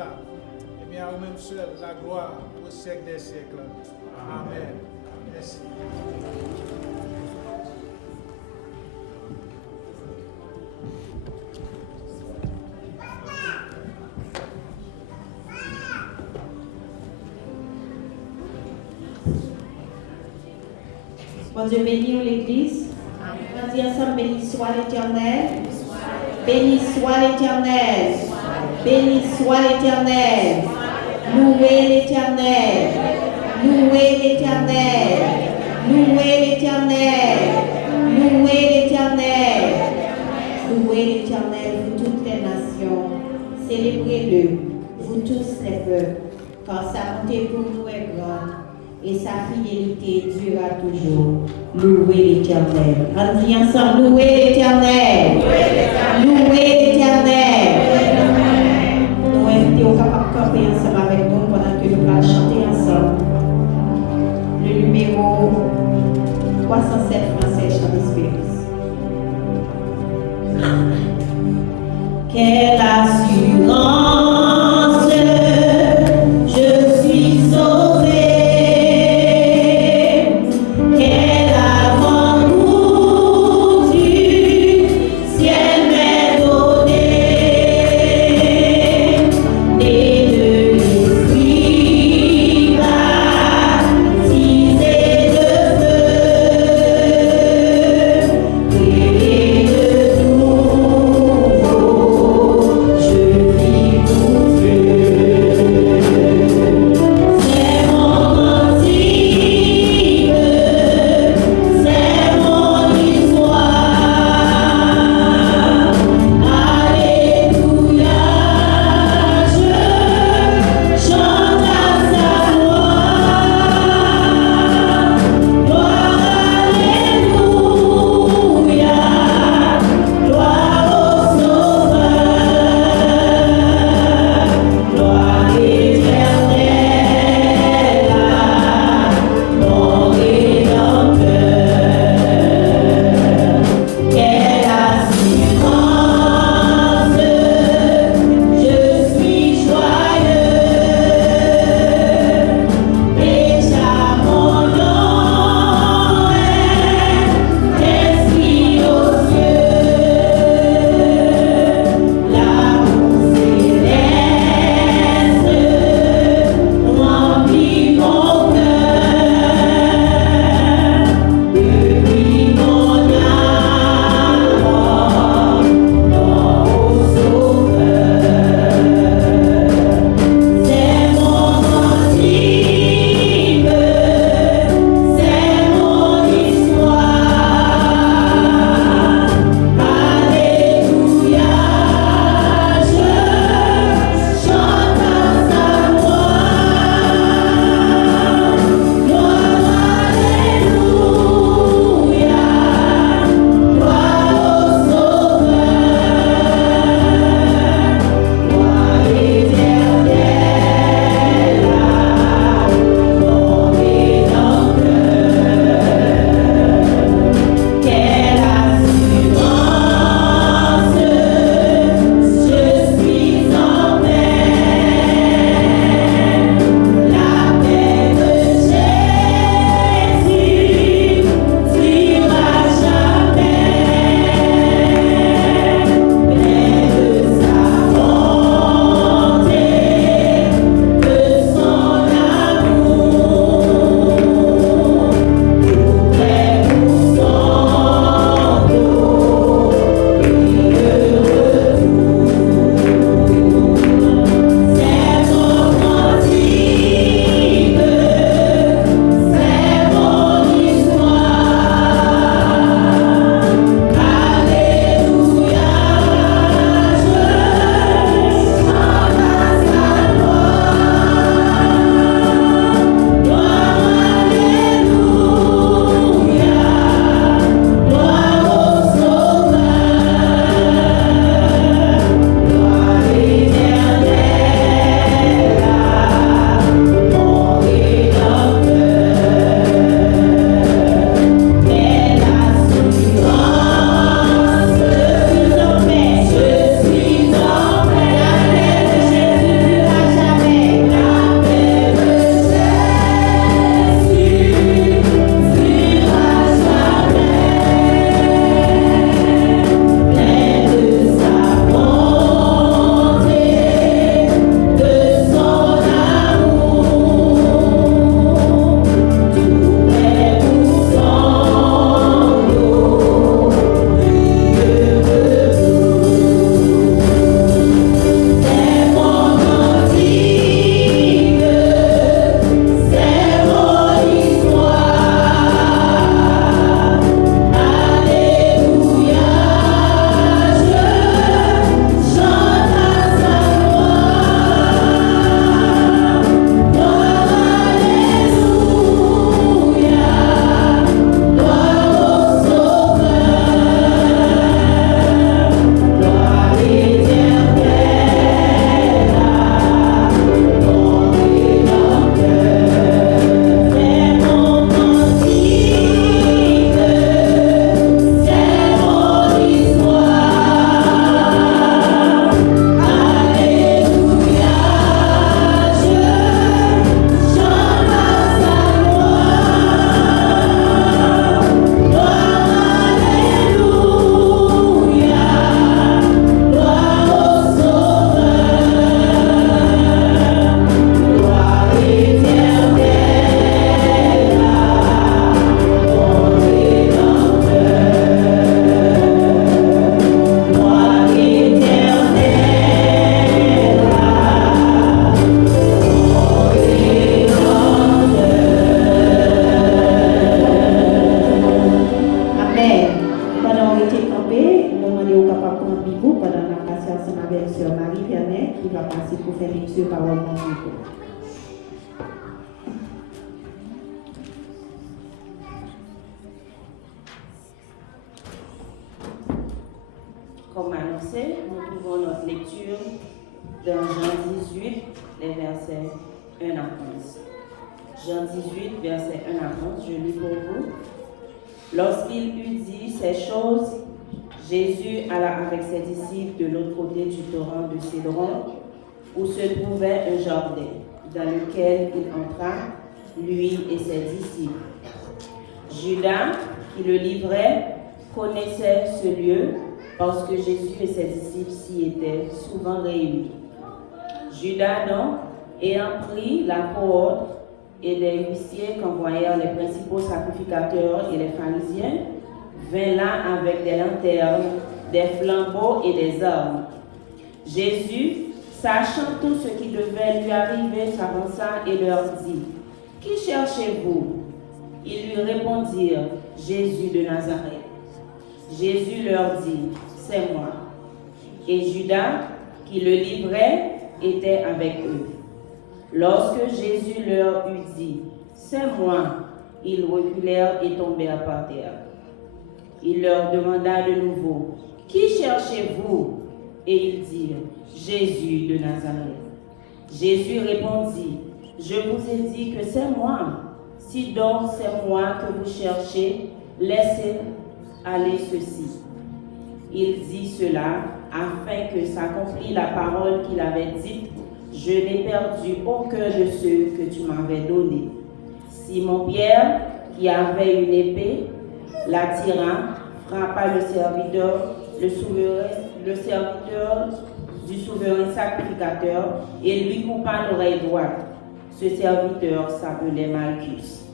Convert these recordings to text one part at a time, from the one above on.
là. Et bien, au même seul, la gloire au siècle des siècles. Amen. Merci. Bon Dieu, bénis l'Église. On dit ensemble, béni soit l'Éternel. Béni soit l'Éternel. Béni soit l'Éternel. Louez l'Éternel. Louez l'Éternel. Louez l'Éternel. Louez l'Éternel. Louez l'Éternel, vous toutes les nations. Célébrez-le, vous tous les peuples, car sa bonté pour nous est grande et sa fidélité durera toujours. Louez l'Éternel. On dit ensemble, louez l'Éternel. Louez l'Éternel. Nous invitons au capable de camper ensemble avec nous pendant que nous allons chanter ensemble. Le numéro 307 français, chant d'espérance. Quelle assurance! Ciel m'est donné. lecture parole de Dieu. Comme annoncé, nous trouvons notre lecture dans Jean 18, les versets 1 à 11. Jean 18, versets 1 à 11, je lis pour vous. Lorsqu'il eut dit ces choses, Jésus alla avec ses disciples de l'autre côté du torrent de Cédron, où se trouvait un jardin, dans lequel il entra, lui et ses disciples. Judas, qui le livrait, connaissait ce lieu, parce que Jésus et ses disciples s'y étaient souvent réunis. Judas donc, ayant pris la cohorte et des huissiers qu'envoyèrent les principaux sacrificateurs et les pharisiens, vint là avec des lanternes, des flambeaux et des armes. Jésus, sachant tout ce qui devait lui arriver, s'avança et leur dit, « Qui cherchez-vous » Ils lui répondirent, « Jésus de Nazareth. » Jésus leur dit, « C'est moi. » Et Judas, qui le livrait, était avec eux. Lorsque Jésus leur eut dit, « C'est moi », ils reculèrent et tombèrent par terre. Il leur demanda de nouveau, « Qui cherchez-vous » Et ils dirent, « Jésus de Nazareth. » Jésus répondit, « Je vous ai dit que c'est moi. Si donc c'est moi que vous cherchez, laissez aller ceci. » Il dit cela afin que s'accomplisse la parole qu'il avait dite, « Je n'ai perdu aucun de ceux que tu m'avais donnés. » Simon-Pierre, qui avait une épée, la tira, frappa le serviteur du souverain sacrificateur et lui coupa l'oreille droite. Ce serviteur s'appelait Malchus.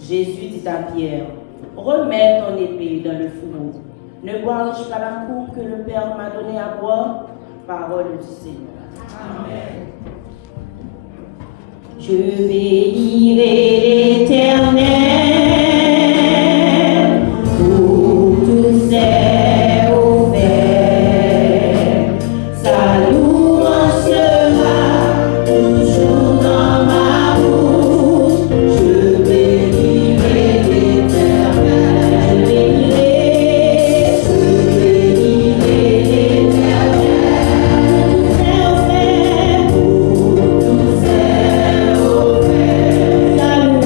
Jésus dit à Pierre, « Remets ton épée dans le fourreau. Ne bois-je pas la coupe que le Père m'a donnée à boire ?» Parole du Seigneur. Amen. Je bénirai l'Éternel pour tous ses offerts. Sa louange sera toujours dans ma bouche. Je bénirai l'Éternel. Je bénirai l'Éternel pour tous ses offerts. Sa louange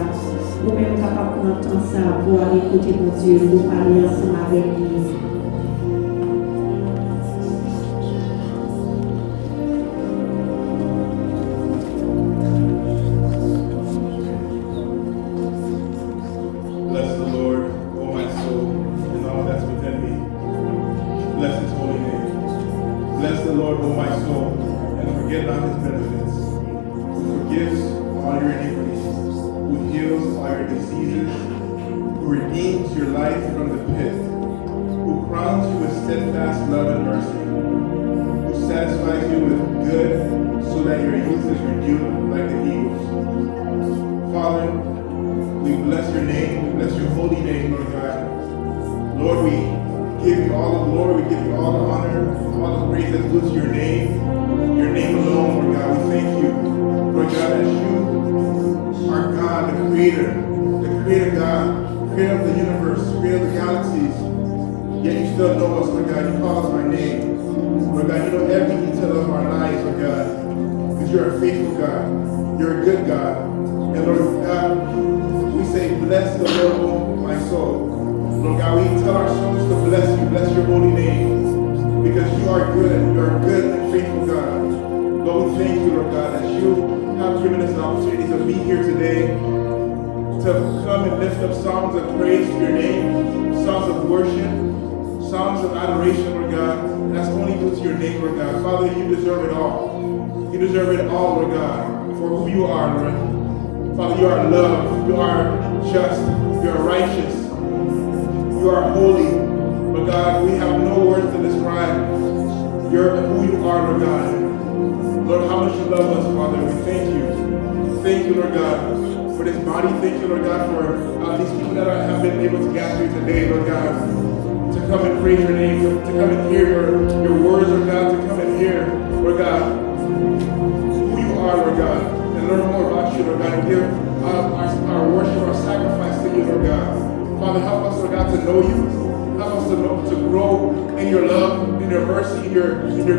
là. Ou même capable de prendre temps ça pour aller écouter mon Dieu, pour parler ensemble avec lui. Bless the Lord, O my soul, and all that's within me. Bless his holy name. Bless the Lord, O my soul, and forget not his benefits, who forgives all your iniquities, who heals all your diseases, who redeems your life from the pit, who crowns you with steadfast love and mercy, who satisfies you with good, so that your youth is renewed like the eagles. Father, we bless your name, we bless your holy name, Lord God. Lord, we give you all the glory, we give you all the honor, all the praise that's due to your name alone, Lord God. We thank you, Lord God, that you are God, the creator God, creator of the universe, creator of the galaxies. Yet you still know us, Lord God. You call us by name. Lord God, you know every detail of our lives, Lord God. Because you're a faithful God. You're a good God. And Lord God, we say, bless the Lord, oh my soul. Lord God, we tell our souls to bless your holy name. Because you are good, you are good and faithful God. Lord, we thank you, Lord God, that you have given us the opportunity to be here today, to come and lift up songs of praise to your name, songs of worship, songs of adoration, Lord God. And that's only due to your name, Lord God. Father, you deserve it all. You deserve it all, Lord God, for who you are, Lord. Father, you are love, you are just, you are righteous, you are holy. But God, we have no words to describe who you are, Lord God. Lord, how much you love us, Father. We thank you. Thank you, Lord God, for this body. Thank you, Lord God, for these people that have been able to gather here today, Lord God, to come and praise your name, to come and hear your words, Lord God, to come and hear, Lord God, who you are, Lord God, and learn more about you, Lord God, and give our worship, our sacrifice to you, Lord God. Father, help us, Lord God, to know you. Help us to grow in your love, in your mercy, in your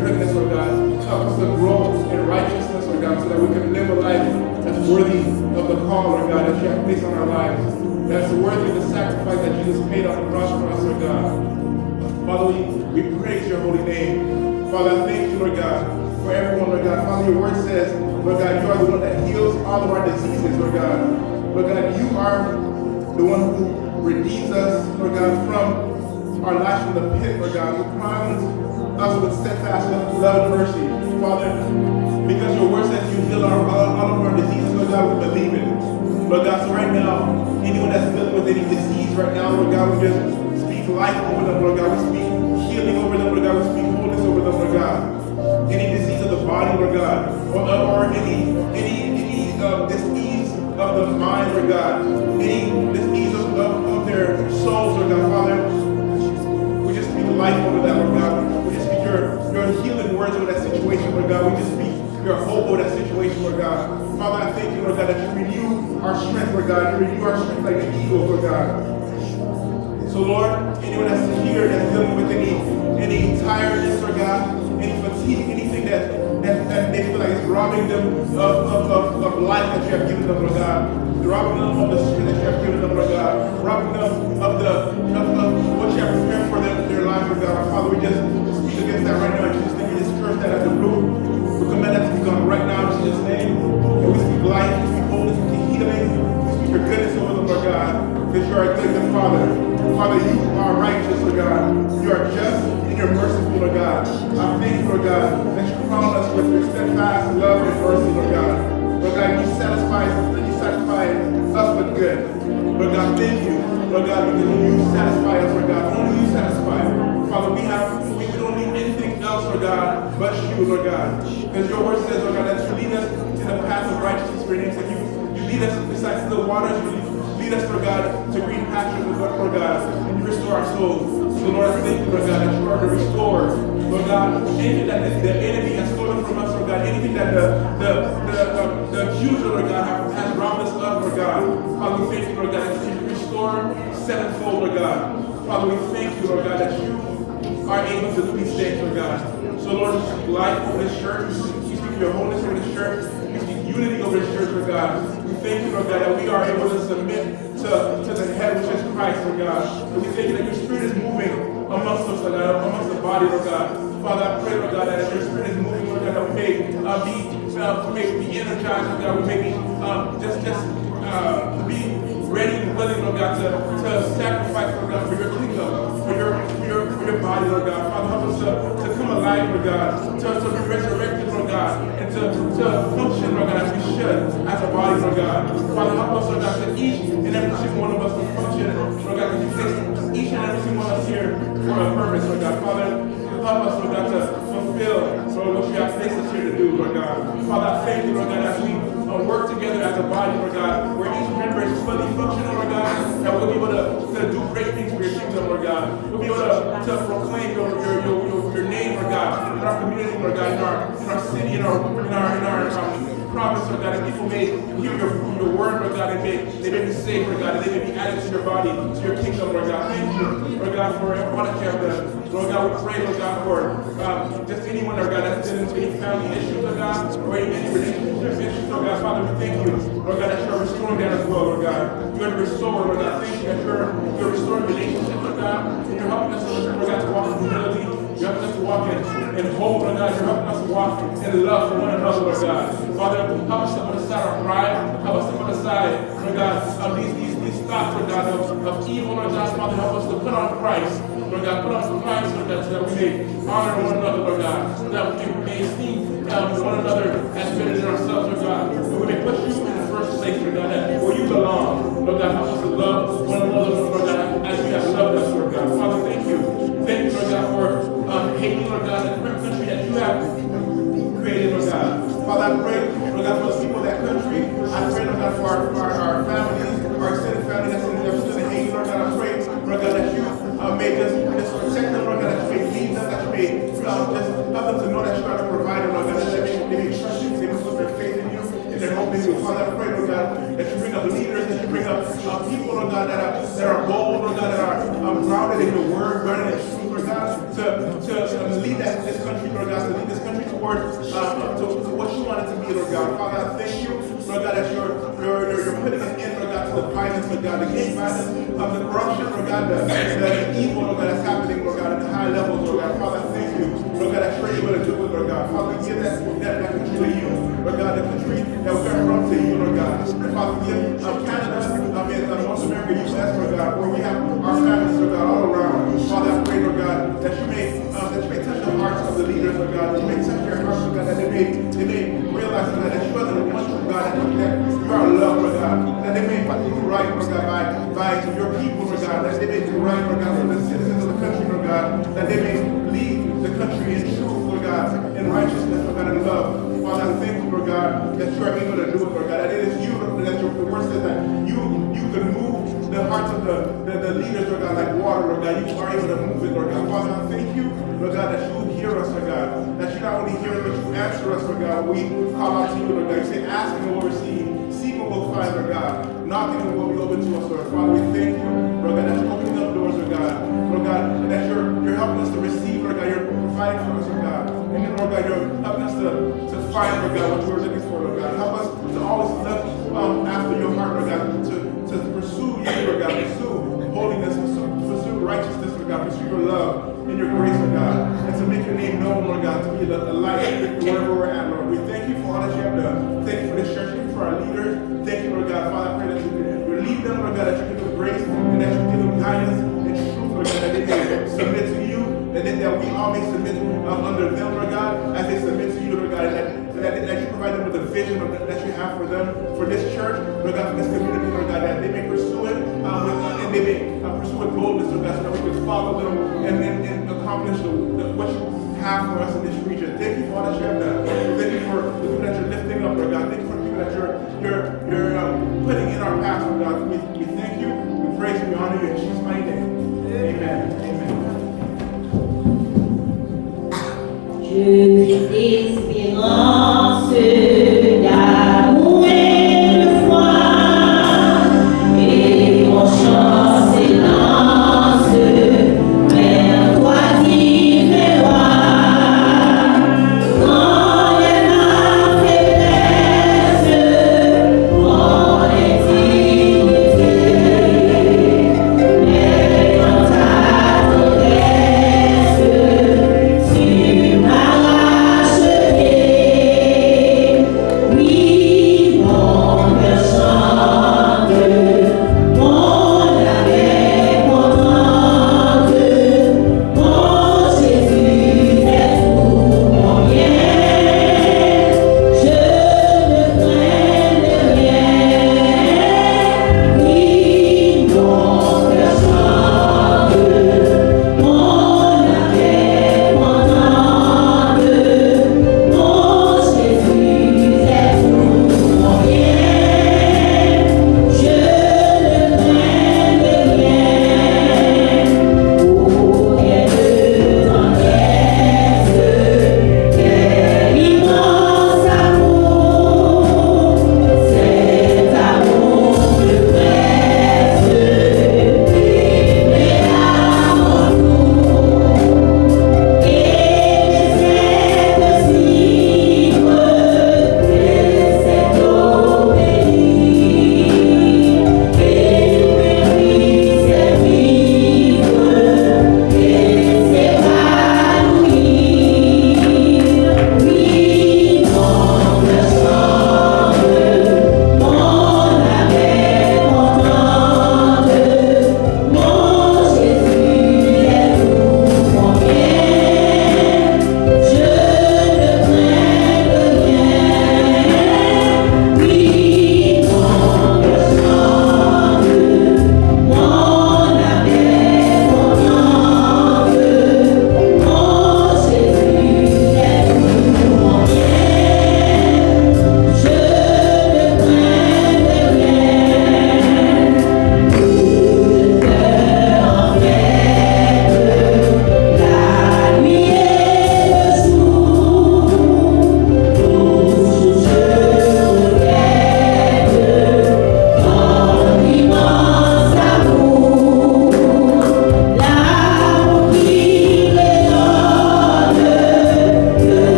goodness, Lord God. Help us to grow in righteousness, Lord God, so that we can live a life that's worthy of the call, Lord God, that you have placed on our lives. That's worthy of the sacrifice that Jesus paid on the cross for us, Lord God. Father, we praise your holy name. Father, I thank you, Lord God, for everyone, Lord God. Father, your word says, Lord God, you are the one that heals all of our diseases, Lord God. Lord God, you are the one who redeems us, Lord God, from our lives from the pit, Lord God, who crowns us with steadfast love and mercy. Father, because your word says you heal all of our diseases, Lord God, we believe it. Lord God, so right now, anyone that's dealing with any disease right now, Lord God, we just speak life over them, Lord God. We speak healing over them, Lord God. We speak wholeness over them, Lord God. Any disease of the body, Lord God, or any disease of the mind, Lord God, any disease of their souls, Lord God, Father. Life over that, Lord God. We just speak your healing words over that situation, Lord God. We just speak your hope over that situation, Lord God. Father, I thank you, Lord God, that you renew our strength, Lord God. You renew our strength like the eagle, Lord God. So, Lord, anyone that's here that's dealing with any tiredness, Lord God, any fatigue, anything that they feel like is robbing them of life that you have given them, Lord God. Robbing them of the strength that you have given them, Lord God. Robbing them of what you have prepared for them in their life, Lord God. Father, we just speak against that right now. In Jesus' name, we just curse that at the root. We command that to be gone right now in Jesus' name. And we speak life, we speak wholeness, we speak healing, we speak your goodness over them, Lord God. Because you are a good Father. Father, you are righteous, Lord God. You are just and you're merciful, Lord God. I thank you, Lord God, that you crown us with your steadfast love and mercy, Lord God. Lord God, you satisfy us with good. Lord God, thank you, Lord God, because you satisfy us, Lord God. Only you satisfy. Father, we don't need anything else, Lord God, but you, Lord God. Because your word says, Lord God, that you lead us in the path of righteousness for your name's sake. You lead us beside still waters. You lead us, Lord God, to green pastures, Lord God, and you restore our souls. So, Lord, I thank you, Lord God, that you are the restorer. Lord God, anything that the enemy has stolen from us, Lord God, anything that the accuser, Lord God, has robbed us of, Lord God. Father, we thank you, Lord God, that you restore sevenfold, Lord God. Father, we thank you, Lord God, that you are able to do these things, Lord God. So, Lord, we speak life over this church. We speak your wholeness over this church. We speak unity over the church, Lord God. We thank you, Lord God, that we are able to submit to the head, which is Christ, Lord God. And we thank you that your Spirit is moving amongst us, Lord God, amongst the body, Lord God. Father, I pray, Lord God, that as your Spirit is moving, Lord God, that we may be energized, Lord God. We may be be ready and willing, Lord God, to sacrifice, Lord God, for your kingdom, for your body, Lord God. Father, help us to come alive, Lord God, to be resurrected, Lord God, and to function, Lord God, as we should as a body, Lord God. Father, help us, Lord God, to each and every single one of us to function, Lord God, because you place each and every single one of us here for a purpose, Lord God. Father, help us, Lord God, to fulfill, Lord, what you have placed us here to do, Lord God. Father, I thank you, Lord God, as we work together as a body, Lord God, where each member is fully functional, Lord God, that we'll be able to do great things for your kingdom, Lord God. We'll be able to proclaim your name, Lord God, in our community, Lord God, in our city, in our province, Lord God, and people may hear your word, Lord God, and they may be saved, Lord God, and they may be added to your body, to your kingdom, Lord God. Thank you, Lord God, for all that you have done. Lord God, we pray, Lord God, for just anyone, Lord God, that's been into any family issues, Lord God, or any relationship issues, Lord God. Father, we thank you, Lord God, that you are restoring that as well, Lord God. You're the restorer, Lord God. Thank you that you're restoring relationships, Lord God. You're helping us, Lord God, to walk in humility. You're helping us to walk in hope, Lord God. You're helping us to walk in love for one another, Lord God. Father, help us to put aside our pride. Help us to put aside, Lord God, these thoughts, Lord God, of evil, Lord God. Father, help us to put on Christ. Lord God, put on Christ, Lord God, so that we may honor one another, Lord God. So that we may esteem one another as better than ourselves, Lord God. And we may put you in the first place, Lord God, where you belong. Lord God, help us to love one another, Lord God, as you have loved us, Lord God. Father, thank you. Thank you, Lord God, for Haiti, Lord God, the great country that you have created, Lord God. Father, I pray, Lord God, for the people of that country. I pray, Lord God, for our families, our extended family that's in Haiti, Lord God. I pray, Lord God, that you may just protect them, Lord God, that you may lead them, that you may just help them to know that you are the provider, Lord God, that they may trust you, they may put their faith in you, and their hope in you. Father, I pray, Lord God, that you bring up leaders, that you bring up people, Lord God, that are bold, Lord God, that are grounded in your word, grounded in truth, Lord God, to lead this country, Lord God, to lead this country towards to what you want it to be, Lord God. Father, I thank you, Lord God, that you're putting an end, Lord God, to the violence, Lord God, the gang violence, the corruption, Lord God, the evil, Lord God, that's happening, Lord God, at the high levels, Lord God. Father, I thank you, Lord God, that you're able to do it, Lord God. Father, we give that country to you, Lord God, the country that we are from to you, Lord God. And Father, we give Canada, North America, U.S., Lord God, where we have our families, Lord God, all around. Father, I pray, Lord God, that you may touch the hearts of the leaders, Lord God, that you may touch their hearts, Lord God, that they may realize, Lord God, that you are the one true God, that you are love, Lord God, that they may do right, Lord God, by your people, Lord God, that they may do right, Lord God, for the citizens of the country, Lord God, that they may lead the country in truth, Lord God, in righteousness, Lord God, in love. Father, I thank you, Lord God, that you are able to do it, Lord God, that it is you, that your word says that you can move the hearts of the leaders, Lord God, like water, Lord God. You are able to move it, Lord God. Father, I thank you, Lord God, that you hear us, Lord God. That you not only hear us, but you answer us, Lord God. We call out to you, Lord God. You say, ask and we'll receive. Seek and we'll find, Lord God. Knocking and will be open to us, Lord. Father, we thank you, Lord God, that you're opening up doors, Lord God. Lord God, and that you're helping us to receive, Lord God. You're providing for us, Lord God. And then, Lord God, you're helping us to find, Lord God, what we're looking for, Lord God. Help us to always look after your heart, Lord God, to pursue you, Lord God, pursue holiness, pursue righteousness, Lord God, pursue your love and your grace, Lord God, and to make your name known, Lord God, to be the light wherever we're at, Lord. We thank you for all that you have done. Thank you for this church, thank you for our leaders. Thank you, Lord God. Father, I pray that you lead them, Lord God, that you give them grace and that you give them guidance and truth, Lord God, that they may submit to you, and that we all may submit under them, Lord God, as they submit to you, Lord God, and that you provide them with the vision that you have for them, for this church, Lord God, for this community, Lord God, that they may pursue it, and they may pursue it boldness, Lord God, so that we can follow them and accomplish what you have for us in this region. Thank you for all that you have done. Thank you for the people that you're lifting up, Lord God. Thank you for the people that you're putting in our path, Lord God. We thank you, we praise you, we honor you in Jesus' mighty name. Amen. Amen. Espérance d'amour et de foi, et mon chant s'élance vers toi, divin roi. Quand est ma faiblesse,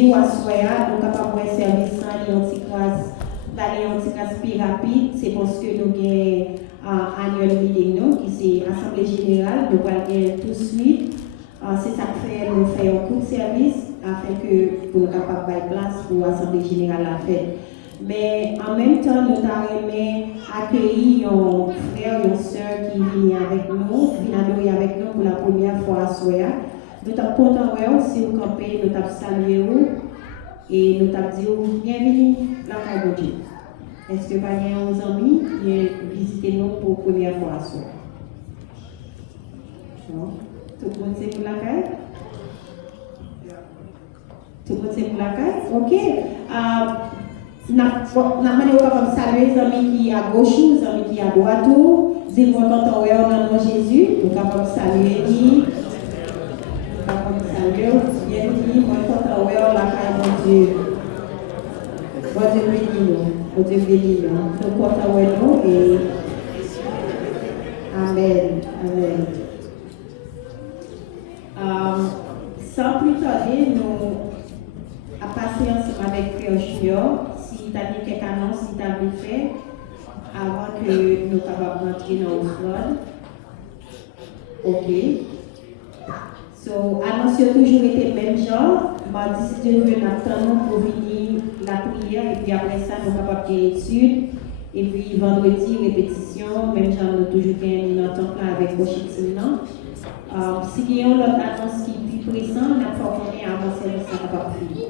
dire à soya, nous sommes capables de service sans d'aller en petit classe plus rapide, c'est parce que nous avons annual meeting, qui c'est Assemblée Générale, nous allons tout de suite. C'est ça que fait, nous faisons un coup de service afin que pour nous capables de place pour l'Assemblée Générale à faire. Mais en même temps, nous avons accueilli un frère et une soeur qui viennent avec nous, viennent avec nous pour la première fois à Soya. Nous sommes contents si vous campez, nous avons salué et nous avons dit bienvenue dans la caille de Dieu. Est-ce que vous avez des amis qui viennent visiter nous pour la première fois à Soya? Tout le monde c'est pour la caille? Tout le monde c'est pour la caille? Ok. Nous avons salué les amis qui sont à gauche, les amis qui sont à droite. Dis-moi quand on est au nom de Jésus. Nous avons salué. Nous avons salué. Bienvenue. Moi, quand on est au la caille de Dieu. Bon Dieu béni nous. Bon Dieu béni nous. Nous comptons avec nous et Amen. Amen. Sans plus tarder, nous avons passé ensemble avec Frère Junior. Si tu as dit quelques annonces, si tu as bien fait, avant que nous soyons capables d'entrer dans l'offrande. Ok. So, annonce a toujours été le même genre. Mardi, si Dieu veut, nous attendons pour venir la prière. Et puis après ça, nous sommes capables d'études. Et puis vendredi, répétition. Même genre, nous toujours gagné notre temps avec Washington. Si il y a une autre annonce qui est plus pressante, nous avons avancé dans ça capable de finir.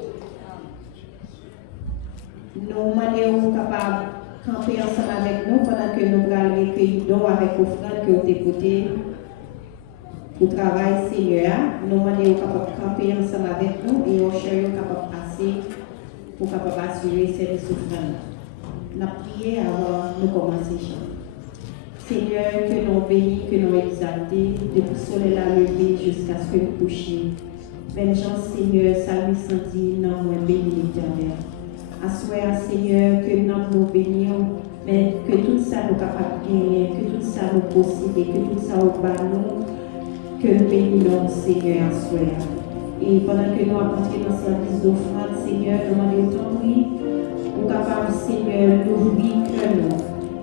Nous sommes capables de camper ensemble avec nous pendant que nous allons recueillir dons avec l'offrande que vous avez portée pour le travail Seigneur. Nous sommes capables de camper ensemble avec nous et nous sommes capables de passer pour assurer cette offrande. Nous avons prié avant de commencer à chanter. Seigneur, que nous bénis, que nous exaltés, depuis le soleil à lever jusqu'à ce que nous couchions. Vengeance, Seigneur, salut sans dire, non, moins béni l'Éternel. Assoyez, Seigneur, que nous bénions, mais que tout ça nous capable de gagner, que tout ça nous possède, que tout ça nous bat nous, que nous bénissons, Seigneur, assoyez. Et pendant que nous avons entré dans le service d'offrande, Seigneur, demandez ton prix, pour capable, Seigneur, d'ouvrir que nous.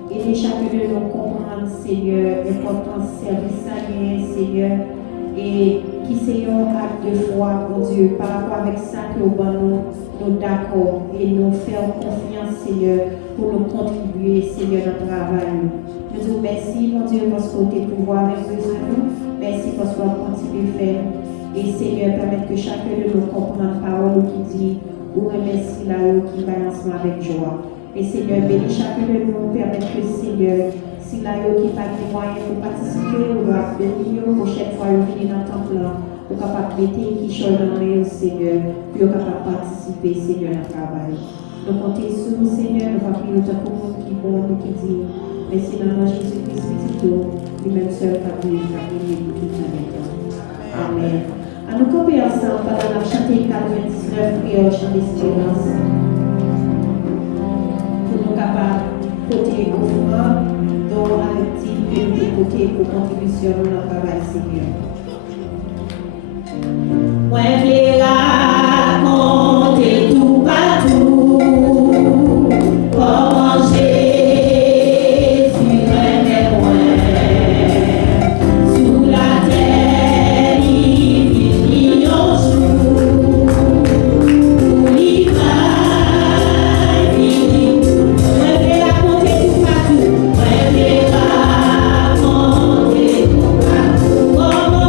Et chacun de nous comprendre, Seigneur, l'importance du service allié, Seigneur, et qui c'est un acte de foi, mon Dieu, par rapport avec ça que nous d'accord et nous faire confiance, Seigneur, pour nous contribuer, Seigneur, dans le travail. Nous disons merci, mon Dieu, parce que vous avez pouvoir avec nous. Merci parce que vous continuez à faire. Et Seigneur, permettre que chacun de nous comprenne la parole qui dit, ou remercie là qui va ensemble avec joie. Et Seigneur, bénis chacun de nous, permettre que Seigneur, si là qui n'a pas de moyens pour participer, ou va venir la prochaine fois, venir dans le temple là, ou capable de mettre qui change dans le Seigneur, puis ou capable de participer, Seigneur, dans le travail. Nous comptons sur nous, Seigneur, nous va prier autant pour nous qui bon, nous qui dit, merci dans le nom de Jésus-Christ, lui-même seul, qui a prié pour tout le temps. Amen. À nous camper ensemble pendant la chanter 99 prières, chant d'espérance. Pour nous capables de porter offrande, dont la victime que nous porter pour contribution dans le travail, Seigneur. Moi, je raconter tout partout, comment Jésus aimait moi, sous la terre, il vit un jour, où il va, moi, je raconter tout partout, moi, je raconter tout partout, comment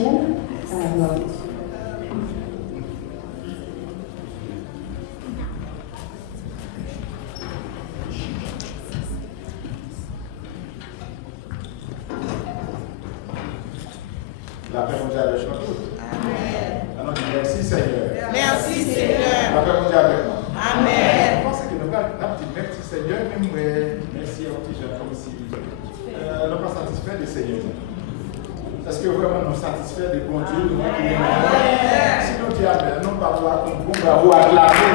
Michel. Alors, La paix mondiale avec nous tous. Amen. Alors, merci Seigneur. Merci Seigneur. La paix mondiale avec nous. Amen. Je pense que nous avons dit merci Seigneur, même merci à petit jeune comme si nous ne sommes pas satisfaits du Seigneur. Est-ce que vraiment nous sommes satisfaits du bon Dieu, de notre Dieu? Si nous disons Amen, nous parlons à ton bon bravo, à la paix,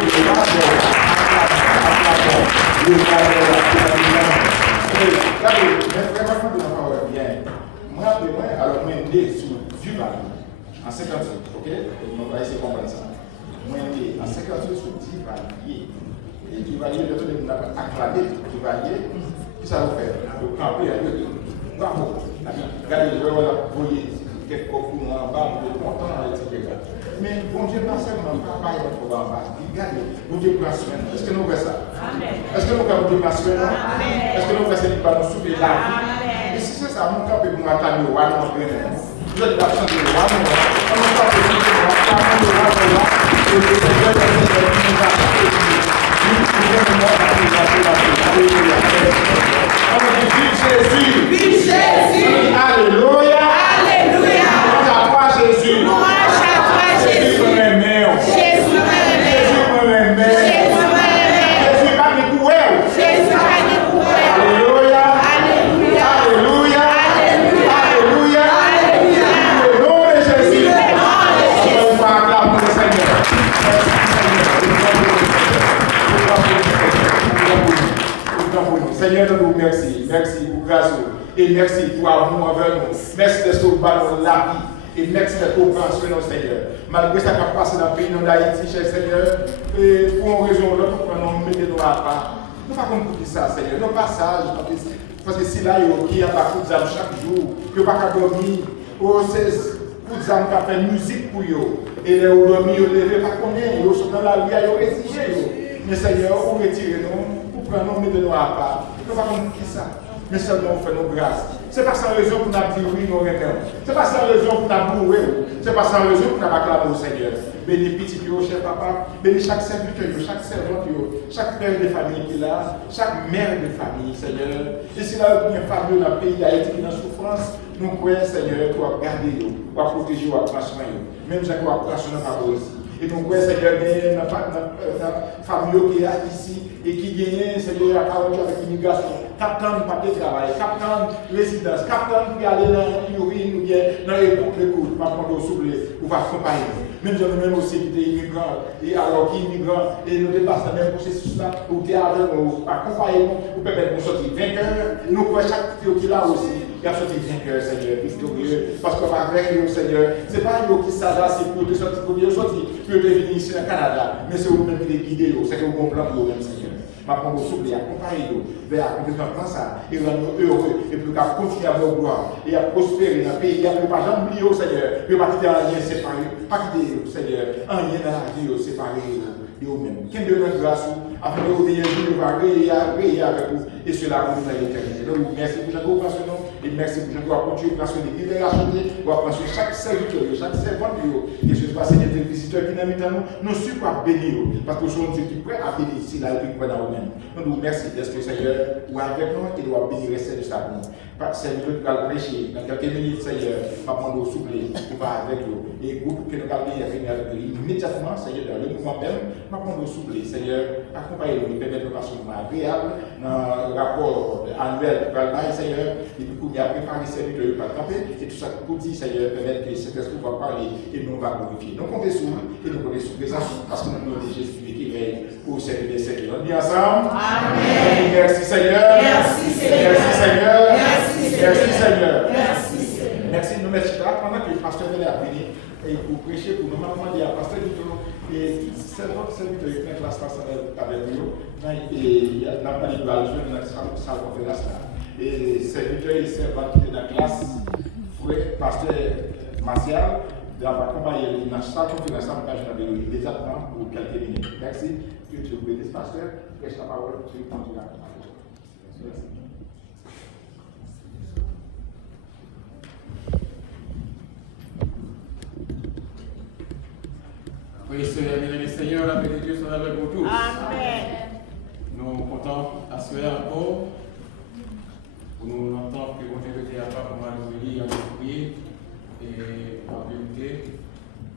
alors, moi, je suis sur Duvalier en 58, ok? On va essayer de comprendre ça. Moi, je suis en 58 sur Duvalier. Et Duvalier, le temps de nous acclamer Duvalier, qu'est-ce que ça va faire? Le camper à Dieu. Bravo. Regardez, je vais voyer quelques coups en bas, on est content, etc. Mais bon Dieu, pas seulement, pas y être en bas. Regardez, bon Dieu prend soin. Est-ce que nous voyons ça? Est-ce que nous voyons Dieu prend soin? Est-ce que nous voyons ça? Nous souffler la vie? Et si c'est ça, mon camp est pour m'acclamer au roi, mon frère. Vous êtes la chance de roi, mon roi. On ne peut pas faire le roi, et le Seigneur nous a fait. Jésus. Vive Jésus. Alléluia. Alléluia. Louange à toi, Jésus. Louange à toi, Jésus. Jésus me remet. Jésus me remet. Jésus me remet. Jésus me remet. Jésus va nous courir. Jésus va nous courir. Alléluia. Alléluia. Alléluia. Alléluia. Alléluia. Alléluia. Le nom de Jésus. Le nom de Jésus. On va acclamer le Seigneur. Seigneur, nous vous remercions. Merci pour grâce. Et merci pour amour envers nous. Merci de ce ballon la vie. Et merci de comprendre sur nos Seigneur. Malgré ça qui a passé dans le pays d'Haïti, cher Seigneur, et pour une raison ou l'autre, nous mettons à part. Nous ne pouvons pas dire ça, Seigneur. Nos passages, parce que si là, il y a qui a pas de d'âme chaque jour, il n'y a pas qu'à dormir. C'est pour des âmes qui ont fait musique pour eux. Et les ont dormi, ils ne levaient pas combien. Ils sont dans la vie, ils ont résigné. Mais Seigneur, on retire nous, pour prendre nous, mettons à part. Nous ne pouvons pas dire ça. Mais seulement on fait nos grâces. Ce n'est pas sans raison pour nous dire oui, nous remettons. Ce n'est pas sans raison pour nous mourir. Ce n'est pas sans raison pour nous acclamer au Seigneur. Bénis petit Dieu, cher papa. Bénis chaque serviteur, chaque servante, chaque père de famille qui est là, chaque mère de famille, Seigneur. Et si là, il y a une famille dans le pays d'Haïti qui est en souffrance, nous croyons, Seigneur, tu vas garder, tu vas protéger, tu vas prendre soin. Même si tu vas prendre soin de ta aussi. Et nous croyons, Seigneur, il y a une famille qui est ici et qui gagne, Seigneur, à 40 ans avec l'immigration. Captain de papier travail, captain de résidence, captain pour aller dans l'urine ou bien dans les cours, pas prendre au souffle pour accompagner. Même si nous-mêmes aussi qui sommes immigrants, et alors qui immigrants, et nous dépassons dans le processus-là, pour avec nous, accompagner nous, pour permettre de nous sortir vainqueurs. Nous croyons chaque théo qui est là aussi, il a sorti vainqueur, Seigneur, victorieux, parce qu'on va avec nous, Seigneur. Ce n'est pas nous qui s'adressent pour te sortir, pour te venir ici au Canada, mais c'est vous-même qui les guidez, c'est que vous comprenez vous-même, Seigneur. Ma prendre au souffle et accompagner nous vers l'accomplissement de ça et rendre nous heureux et puis qu'à continuer à avoir gloire et à prospérer dans le pays. Et à ne pas jamais oublier au Seigneur, ne pas quitter un lien séparé, pas quitter au Seigneur, un lien dans la vie séparé de vous-même. Qu'est-ce que notre grâce afin de vous dire que nous va réer avec vous et cela pour nous dans l'éternité. Donc merci pour notre compassion et merci pour notre continuer à prendre des libérations, on va prendre chaque serviteur, chaque servante et ce soit Seigneur des visiteurs qui nous mettent nous sommes pas bénis parce que nous sommes prêts à bénir ici là et puis près dans nous. Nous nous remercions d'être Seigneur ou avec nous et nous bénir le reste de sa vie. Seigneur, nous allons prêcher dans quelques minutes, Seigneur, pas prendre au souffle, on va avec nous. Et groupe que nous allons venir avec nous immédiatement, Seigneur, dans le mouvement même, pas prendre au souffle, Seigneur, accompagnez-nous, permettez-nous de passer un moment agréable dans le rapport annuel pour le Seigneur, et puis qu'on y a préparé ces serviteurs pour camper, et tout ça pour dire, Seigneur, permettre que cet esprit va parler et nous va glorifier. Nous comptons sur vous et nous comptons sur présence parce que nous avons Jésus qui règne au siècle des siècles. On dit ensemble. Amen. Merci Seigneur. Merci Seigneur. Merci Seigneur. Merci Seigneur. Merci Seigneur. Merci de nous mettre là pendant que le pasteur venait à venir et pour prêcher, pour nous demander à pasteur Victor et c'est votre serviteur qui est en classe avec nous. Et il y a n'a pas de doigt dans la salle conférence là. Et serviteur et servant qui est dans la classe, frère pasteur Martial. Dans la compagnie, dans chaque conférence, on va déjà prendre pour quelques minutes. Merci. Que Dieu vous bénisse, pasteur. Prêche la parole. Tu continues à parler. Merci. Oui, Seigneur, bien aimé Seigneur, la paix de Dieu soit avec vous tous. Amen. Nous sommes contents à ce encore pour nous entendre que votre vérité à part comment nous venir en esprit et en vérité,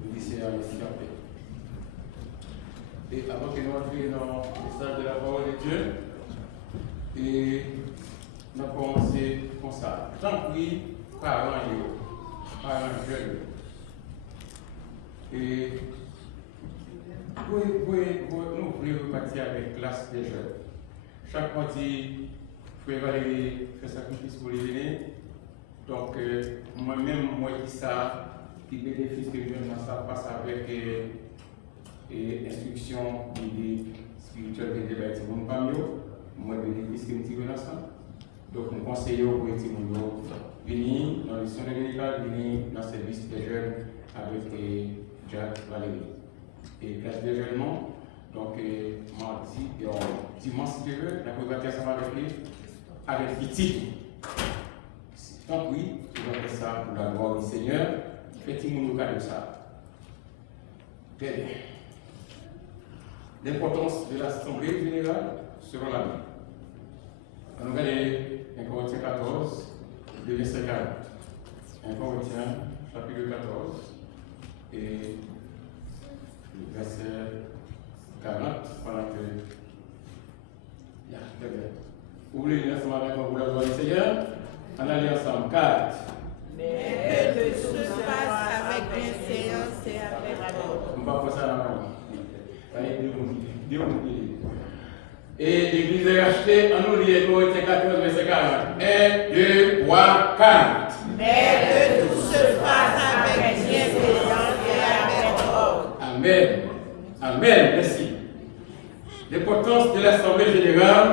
nous disons à l'esprit en paix. Et avant que nous entrions dans le message de la parole de Dieu, et nous avons commencé comme ça. J'en prie, parents jeunes. Et nous voulons repartir avec la classe des jeunes. Chaque mardi, Frère Valérie fait sacrifice pour les aînés. Donc, moi-même, moi, qui ça, qui bénéficie que je ça passe avec instruction spirituelle que je vais dire, moi, bénéfice que je dis ça. Donc, nous conseillons pour être venir dans les soins médicales, venir dans le service des jeunes avec Jacques Valérie. Et classe de jeunes, donc mardi et dimanche, si tu veux, la préparation avec lui, avec petit. Donc oui, je vais faire ça pour la gloire du Seigneur. Faites-nous de ça. Très bien. L'importance de l'Assemblée générale selon la Bible. On va aller 1 Corinthiens 14, le verset 40. 1 Corinthiens, chapitre 14, et le verset 40, pendant que. Très bien. Vous voulez lire ensemble avec moi pour la gloire du Seigneur? On allait ensemble. 4. Mais que tout se passe avec bienséance et avec ordre. On va passer à la main. Et l'église est rachetée, en nous lit Corinthiens 14, verset 40. 1, 2, 3, 4. Mais que tout se passe avec bienséance et avec ordre. Amen. Amen. Merci. L'importance de l'Assemblée générale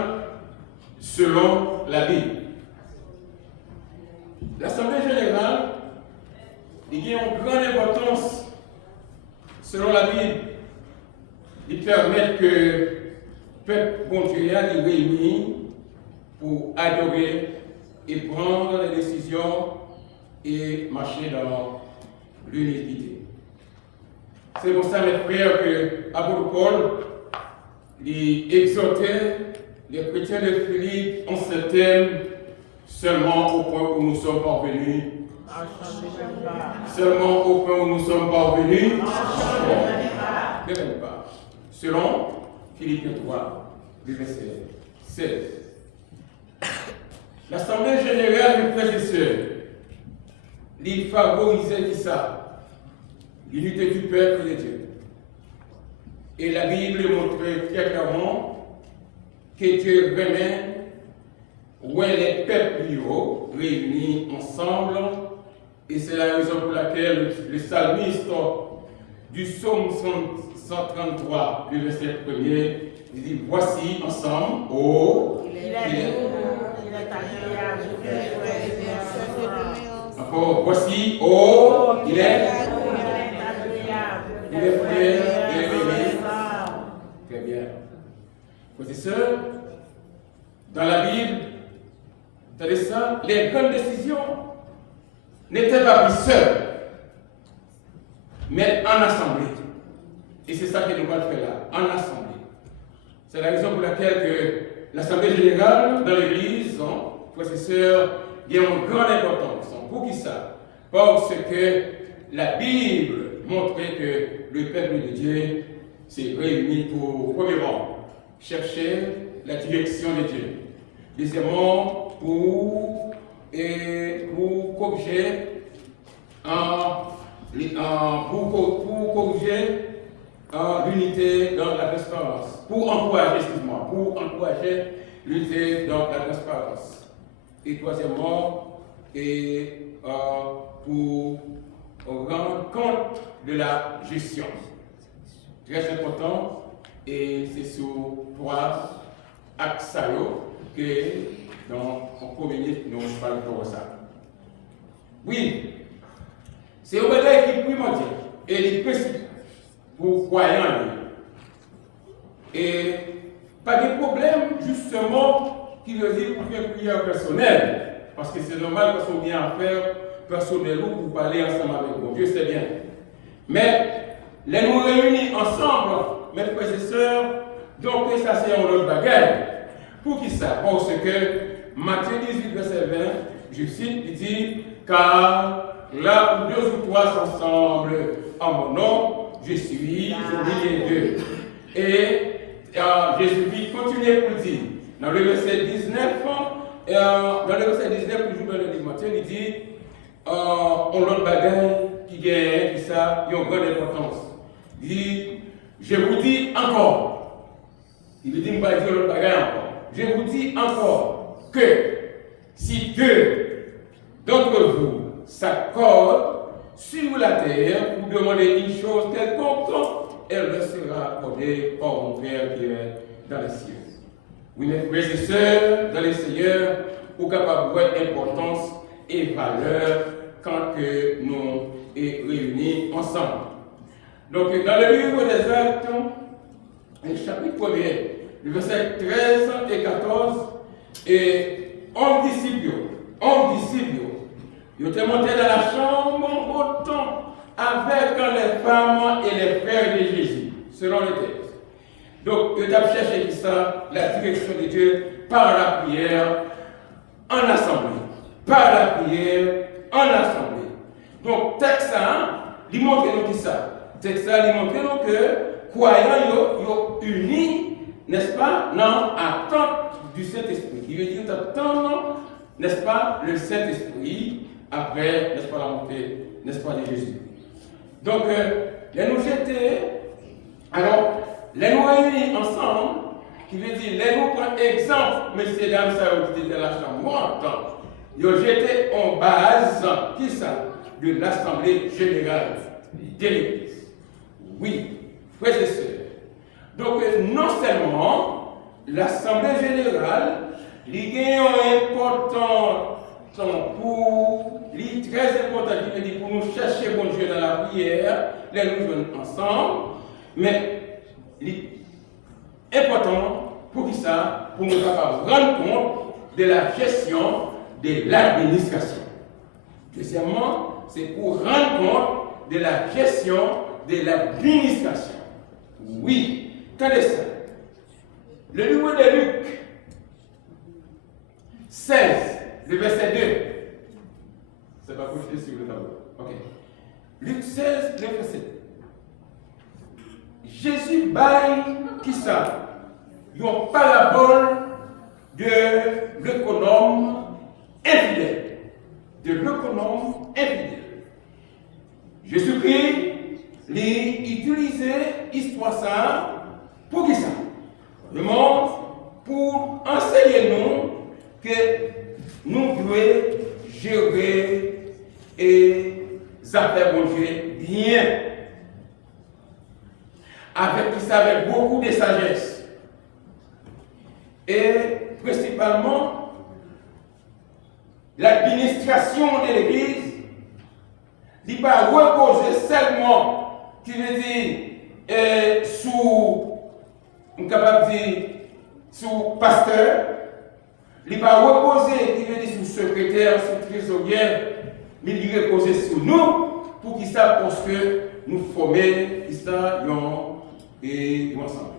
selon la Bible. L'Assemblée générale, il y a une grande importance selon la Bible. Il permet que le peuple bon Dieu est réuni pour adorer et prendre les décisions et marcher dans l'unité. C'est pour ça, mes frères, que l'apôtre Paul exhortait les chrétiens de Philippe en ce thème seulement au point où nous sommes parvenus. Seulement au point où nous sommes parvenus. Ne même pas. Selon Philippe 3, le verset 16. L'Assemblée générale des frères et sœurs, il favorisait ça, l'unité du peuple de Dieu. Et la Bible montrait très clairement que Dieu remet où les peuples réunis ensemble, et c'est la raison pour laquelle le psalmiste du psaume 133, le verset 1er, il dit: voici ensemble, encore, voici, il est prêt, il est béni. Très bien. Frères et sœurs, dans la Bible, attendez ça, les grandes décisions n'étaient pas prises seules, mais en assemblée. Et c'est ça que nous allons faire là, en assemblée. C'est la raison pour laquelle que l'Assemblée générale dans l'Église, frères et sœurs, il y a une grande importance. Pour qui ça? Parce que la Bible montrait que le peuple de Dieu s'est réuni pour, premièrement, chercher la direction de Dieu. Deuxièmement, pour corriger l'unité dans la transparence, pour encourager l'unité dans la transparence. Et troisièmement, pour rendre compte de la gestion. Très important, et c'est sur 3 axes que dans en minutes nous parlons de ça. Oui, c'est un bataille qui est primordial et les principes pour croyants. Et pas de problème, justement, qui veut dire pour faire prière personnelle. Parce que c'est normal parce qu'on vient en faire personnel ou pour parler ensemble avec vous. Dieu sait bien. Mais les nous réunis ensemble, mes frères et sœurs, donc ça c'est un autre bagage. Pour qui ça? Parce que Matthieu 18, verset 20, je cite, il dit, car là où 2 ou 3 s'ensemble en mon nom, je suis au milieu d'eux. Et Jésus continue pour dire, dans le verset 19, toujours dans le livre Matthieu, il dit, on l'autre bagage qui gagne, qui ça, il a une grande importance. Il dit, je vous dis encore, il dit, il va dire l'autre bagage encore. Je vous dis encore que si 2 d'entre vous s'accordent sur la terre pour demander une chose quelconque, elle leur sera accordée par mon Père qui est dans les cieux. Oui, mes frères et sœurs, dans les Seigneurs, pour capable de voir importance et valeur quand que nous sommes réunis ensemble. Donc, dans le livre des Actes, le chapitre 1er, le verset 13 et 14, et 11 disciples, ils étaient montés dans la chambre autant avec les femmes et les frères de Jésus, selon le texte. Donc, ils ont cherché ça, la direction de Dieu par la prière en assemblée. Par la prière en assemblée. Donc, texte ça, il montre nous ça. Texte ça, il montre nous que croyants, ils unis, n'est-ce pas, dans l'attente du Saint-Esprit. Il veut dire attendre, n'est-ce pas, le Saint-Esprit après, n'est-ce pas, la montée, n'est-ce pas, de Jésus. Donc, les nous jeter, alors, les nous réunis ensemble, qui veut dire, les nous prendre exemple, messieurs, dames, ça a été de la chambre, ils ont jeté en base, qui ça, de l'Assemblée générale de l'Église. Oui, frères et sœurs. Donc, non seulement l'Assemblée générale, il y a un important pour, très important pour nous chercher bon Dieu dans la prière, les nous jeunes ensemble, mais important pour qui ça, pour nous rendre compte de la gestion de l'administration. Deuxièmement, c'est pour rendre compte de la gestion de l'administration. Oui. Attendez ça. Le livre de Luc 16, le verset 2. C'est pas couché sur le tableau. Ok. Luc 16, le verset 2. Jésus baille qui ça? Une parabole de l'économe infidèle. De l'économe infidèle. Jésus-Christ utilisait l'histoire ça. Pour qui ça? Pour enseigner nous que nous devons gérer les affaires bon Dieu bien. Avec beaucoup de sagesse. Et principalement, l'administration de l'Église n'est pas reposée seulement, qui veut dire, sous on est capable de dire sous pasteur, il va reposer, qui veut dire sous secrétaire, sous trésorier, mais il va reposer sur nous, pour qu'il sache parce que nous formons, qui ça, et ensemble.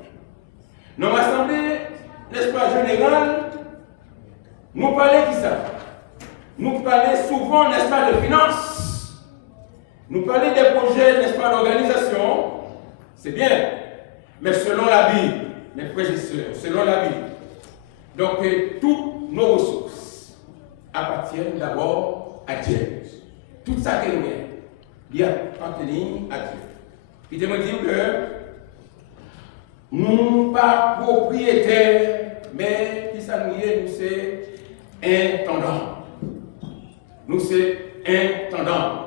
Dans l'Assemblée, n'est-ce pas, générale, nous parlons qui ça? Nous parlons souvent, n'est-ce pas, de finances. Nous parlons des projets, n'est-ce pas, d'organisation. C'est bien. Mais selon la Bible, mes frères et sœurs, selon la Bible, donc toutes nos ressources appartiennent d'abord à Dieu. Tout ça que nous avons, il appartient à Dieu. Puis je me dis que nous ne sommes pas propriétaires, mais qui ça nous est, nous c'est intendant. Nous c'est intendant.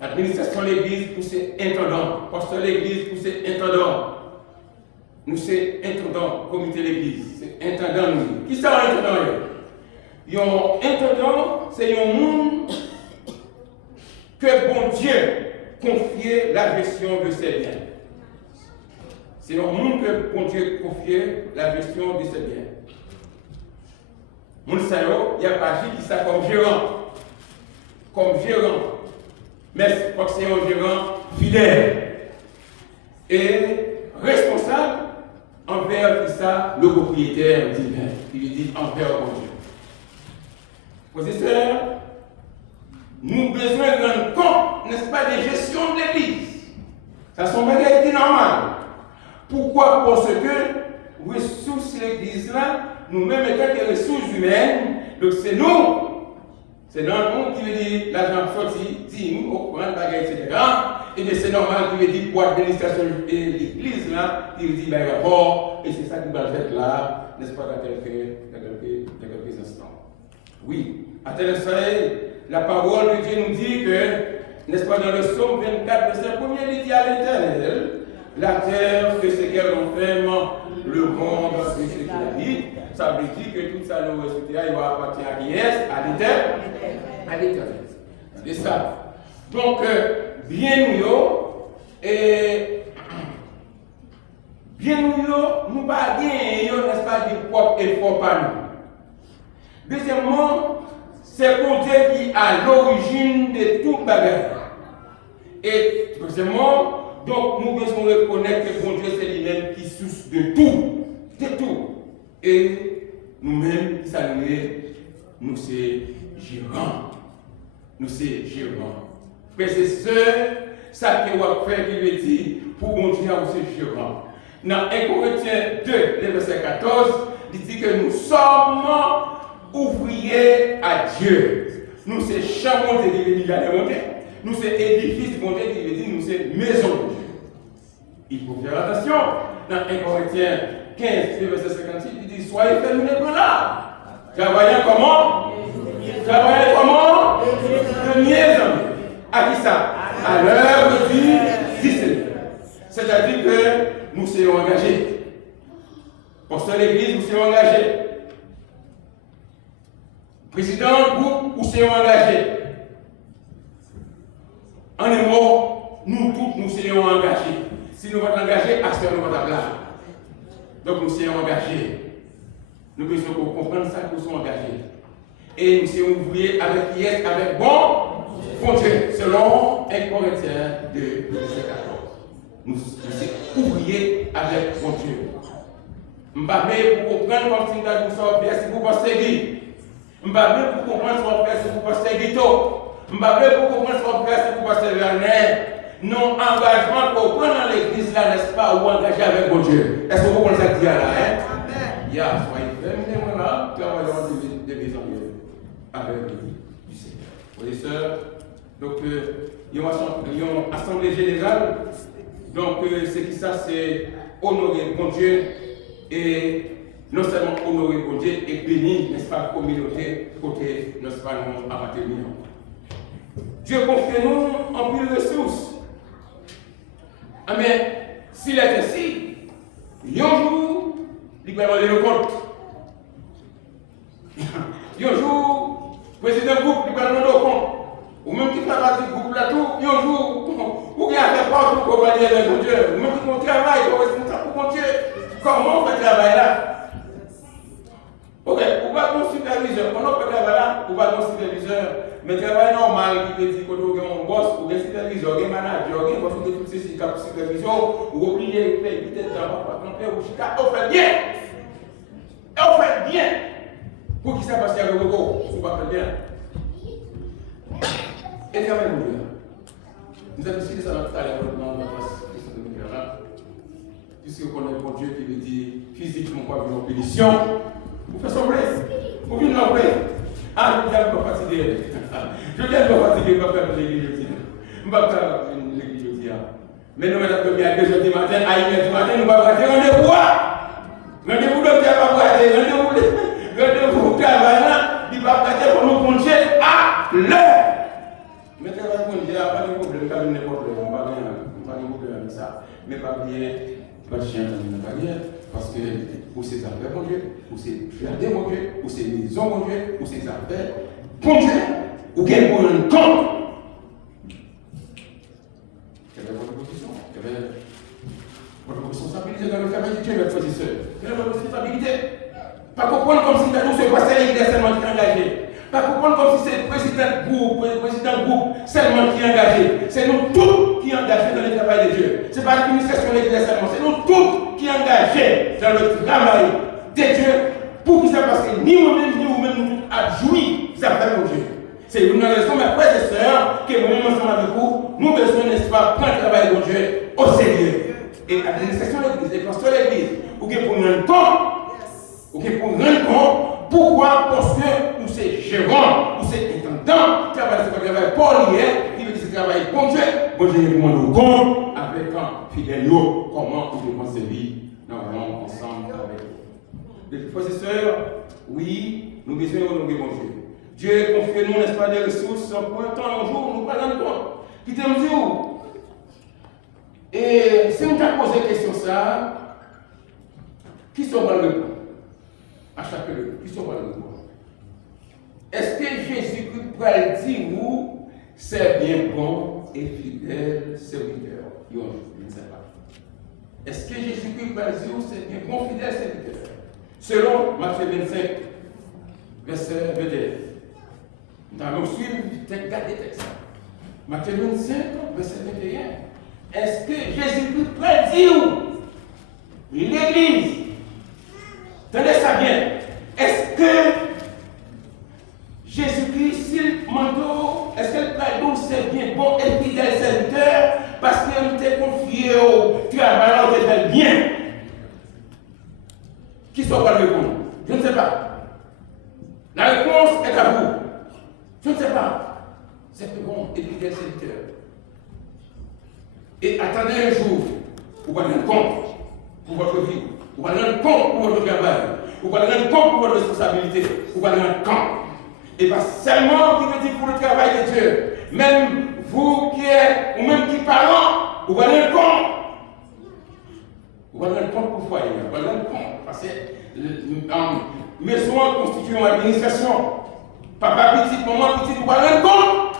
L'administration de l'Église, nous c'est intendant. Pasteur de l'Église, nous c'est intendant. Nous c'est intendant, comité de l'Église. C'est intendant nous. Qui ça intendant? Un intendant, c'est un monde que bon Dieu confie la gestion de ses biens. C'est un monde que bon Dieu confie la gestion de ses biens. Mon salaud, il y a pas qui ça comme gérant. Comme gérant. Mais c'est un gérant fidèle. est responsable envers qui ça, le propriétaire divin. Il lui dit envers mon Dieu. Frères et sœurs, nous avons besoin de rendre compte, n'est-ce pas, des gestions de l'Église. Ça sont des choses normales. Pourquoi? Parce que ressources de l'Église là, nous-mêmes étant des ressources humaines, donc c'est nous. C'est dans nous qui veut dire l'argent sorti, dit nous, au courant de bagaille, etc. Et bien c'est normal qui veut dire pour l'administration de l'Église là, il veut dire ben rapport, et c'est ça qui va le faire là, n'est-ce pas, dans quelques instants. Oui, à tel instant, la parole de Dieu nous dit que, n'est-ce pas, dans le psaume 24, verset 1er, il dit à l'Éternel, la terre que c'est qu'elle enferme, le monde que c'est qu'il habite. Ça veut dire que toute sa nourriture, il va appartenir à qui est? À l'Éternel. À l'Éternel. C'est ça. Donc, bien nous, et bien nous pas gagner, n'est-ce pas, du propre effort par nous. Deuxièmement, c'est pour Dieu qui est à l'origine de tout bagage. Et troisièmement, donc nous devons reconnaître que bon Dieu c'est lui-même qui source de tout. De tout. Et nous-mêmes, saluer, nous c'est gérants. Nous c'est gérants. Frères et sœurs, ça que vous faites, il veut dire, pour mon Dieu, vous c'est gérants. Dans 1 Corinthiens 2, verset 14, il dit que nous sommes ouvriers à Dieu. Nous c'est champ de Dieu qui veut dire aller monter. Nous c'est édifice de Dieu qui veut dire nous c'est maison de Dieu. Il faut faire attention. Dans 1 Corinthiens 15, verset 56, il dit soyez fermés là. Travaillez comment? Travaillez comment? Premiers hommes. À qui ça? À l'heure du Seigneur. C'est-à-dire que nous sommes engagés. Pour cette église, nous sommes engagés. Président groupe, nous sommes engagés. En un mot, nous tous, nous sommes engagés. Si nous sommes engagés, à ce moment nous sommes là. Donc nous sommes engagés. Nous devons comprendre ça que nous sommes engagés. Et nous sommes ouvriers avec qui est, avec bon Dieu, selon 1 Corinthiens 2, verset 14. Nous sommes ouvriers avec bon Dieu. Je ne vais pas pour comprendre comme si nous sommes si vous pensez guide. Je ne vais pas pour comprendre si vous pensez guito. Je ne vais pas pour comprendre si vous pensez Werner. Non, engagement pour prendre dans l'église là, n'est-ce pas, ou engagé avec bon Dieu. Est-ce que vous comprenez ça qu'il y a là, hein? Ya, soyez fermés là, travaillons des maisons avec du Seigneur. Frères et sœurs, donc, il y a une assemblée générale. Donc, c'est qui ça, c'est honorer bon Dieu et non seulement honorer bon Dieu et bénir, n'est-ce pas, la communauté, côté, n'est-ce pas, nous appartenir. Dieu confie nous en pile de ressources. Ah, mais s'il est ainsi, un jour, il va demander le compte. Un jour, le président du groupe, il va demander le compte. Ou même qui fait partie du groupe là tout, un jour, ou qui a fait part pour qu'on va dire avec mon Dieu. Ou même qui travaille, il est responsable pour mon Dieu. Comment on fait travail là? Ok, ou pas mon superviseur. Quand on fait travail là, ou pas mon superviseur. Mais travail normal qui veut dire que vous avez un boss, ou un superviseur, un manager, un boss de toutes ces supervisions, ou oubliez, vous faites vite, on fait bien. On fait bien. Pour qui ça passe à vous, vous ne faites bien. Et quand même, nous avons décidé ça tout à l'heure dans notre question de l'univers. Puisque vous connaissez mon Dieu qui veut dire physiquement quoi, une pétition, vous faites son vrai. Vous venez en vrai. Ah, je viens de me fatiguer. Je viens de me fatiguer, je ne vais pas faire l'église jeudi. Je ne vais pas faire l'église jeudi. Mais nous, mesdames, à 2h du matin, à 1h du matin, nous ne allons pas rater rendez-vous. Rendez-vous de Pierre, pas rater. Rendez-vous travail là, il va rater pour nous conduire à l'heure. Mais travail pour nous, il n'y a pas de problème, pas de problème. On va pas de problème avec ça. Mais pas bien, pas de chien dans la barrière. Parce que pour ces affaires, mon Dieu, pour ces jardins, mon Dieu, pour ces maisons, mon Dieu, pour ces affaires, mon Dieu, ou bien pour un compte. Quelle est votre position? Quelle est votre responsabilité dans le travail de Dieu, mes frères et sœurs? Quelle est votre responsabilité? Pas comprendre comme si nous sommes pas seulement qui est engagé. Pas comprendre comme si c'est le président groupe seulement qui est engagé. C'est nous tous qui est engagé dans le travail de Dieu. Ce n'est pas l'administration de l'Église seulement, c'est nous tous qui sommes engagés dans le travail de Dieu. Pour qui ça? Parce que ni nous-mêmes, ni vous-même, nous tous adjouis, ça fait pour Dieu. C'est une raison, mes frères et sœurs, que moi-même ensemble avec vous, nous besoin, n'est-ce pas, prendre le travail de Dieu au sérieux. Et l'administration de l'Église, les pasteurs de l'Église, pour nous rendre compte, pour nous rendre compte, pourquoi? Parce que nous sommes gérants, nous sommes intendants, travail, c'est un travail pour lier, qui veut dire c'est un travail pour Dieu. Bon Dieu, nous demandons compte avec un fidèle, comment nous devons servir normalement ensemble avec vous. Les frères et sœurs, oui, nous besoin de honorer bon Dieu. Dieu confie nous, n'est-ce pas, des ressources pour un temps, un jour, nous ne parlons pas compte. Qui te dit où? Et si on t'a posé la question ça, qui sont dans le répondre? À chaque lieu, qui sont dans le répondre? Est-ce que Jésus-Christ va dire où c'est bien bon et fidèle serviteur? Je ne sais pas. Est-ce que Jésus-Christ va dire où c'est bien bon, fidèle serviteur? Selon Matthieu 25, verset 21. Nous allons suivre le texte. Matthieu 25, verset 21. Est-ce que Jésus-Christ prédit où l'Église? Tenez ça bien. Est-ce que Jésus-Christ, s'il manteau, est-ce qu'elle prédit c'est bien bon et fidèle serviteur parce qu'elle t'est confié au travail, elle fait bien? Qui soit pas le répondre? Je ne sais pas. La réponse est à vous. Je ne sais pas. C'est bon et fidèle serviteur. Et attendez un jour, vous allez rendre compte pour votre vie, vous allez rendre compte pour votre travail, vous allez rendre compte pour votre responsabilité, vous allez rendre compte. Et pas seulement qui veut dire pour le travail de Dieu, même vous qui êtes, ou même qui parents, vous allez rendre compte. Vous allez rendre compte pour le foyer, vous allez rendre compte. Parce que maison constitue une administration. Papa petit, maman petit, vous allez rendre compte.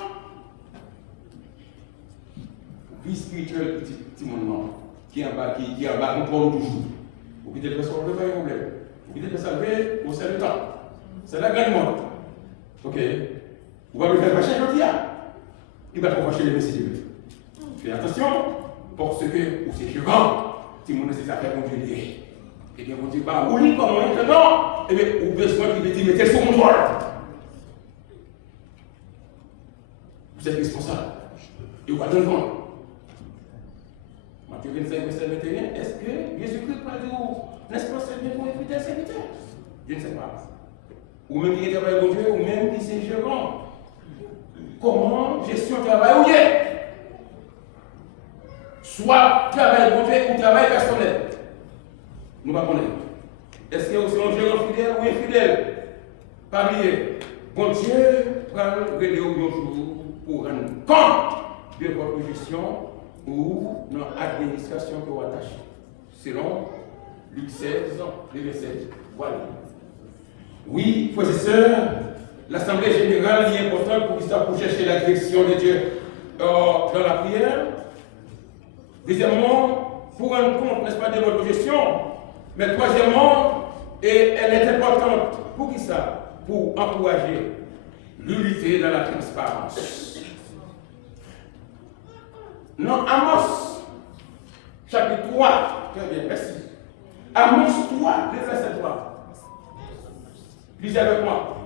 Vie spirituelle, petit monde, qui est en bas, nous parlons toujours. Vous pouvez faire ça, vous n'avez pas de problème. Vous pouvez faire ça, vous savez le temps. C'est la grande monde. Ok? Vous allez faire fâcher aujourd'hui. Il va trop fâcher les messieurs de Dieu. Faites attention, parce que vous êtes gérant, si vous avez affaires pour Dieu. Et bien, vous dites, bah, vous dites comment maintenant, et bien, vous avez besoin qu'il me dise, mettez sous contrôle. Vous êtes responsable. Et vous allez le compte. Matthieu 25, verset 21, est-ce que Jésus-Christ va dire, n'est-ce pas, c'est bien pour les fidèles serviteurs? Je ne sais pas. Ou même qui travaille pour Dieu, ou même qui c'est gérant. Comment gestion travail ou bien? Soit travail pour Dieu ou travail personnel. Nous ne connaissons pas. Est-ce que vous êtes un gérant fidèle ou infidèle? Pas oublier. Bon Dieu va révéler au jour pour rendre compte de votre gestion ou dans l'administration que vous attachez. Selon Luc 16, le verset. Voilà. Oui, frères et sœurs, l'Assemblée générale est importante pour chercher la direction de Dieu dans la prière. Deuxièmement, pour rendre compte, n'est-ce pas, de notre gestion. Mais troisièmement, et elle est importante. Pour qui ça? Pour encourager l'unité dans la transparence. Non, Amos, chapitre 3, très bien, merci. Amos 3, le verset 3. Lisez avec moi.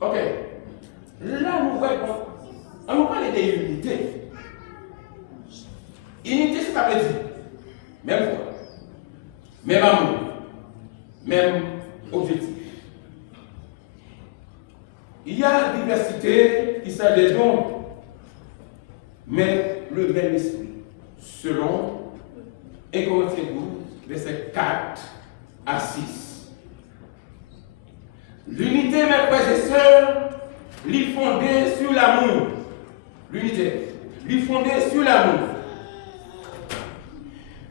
Ok. Là, nous voyons, on nous parle de l'unité. Unité, c'est pas dire. Même foi, même amour, même objectif. Il y a diversité qui sont des dons, mais le même esprit, selon 1 Corinthiens 12, verset 4 à 6. L'unité, mes frères et sœurs, l'est fondée sur l'amour. L'unité, l'est fondée sur l'amour.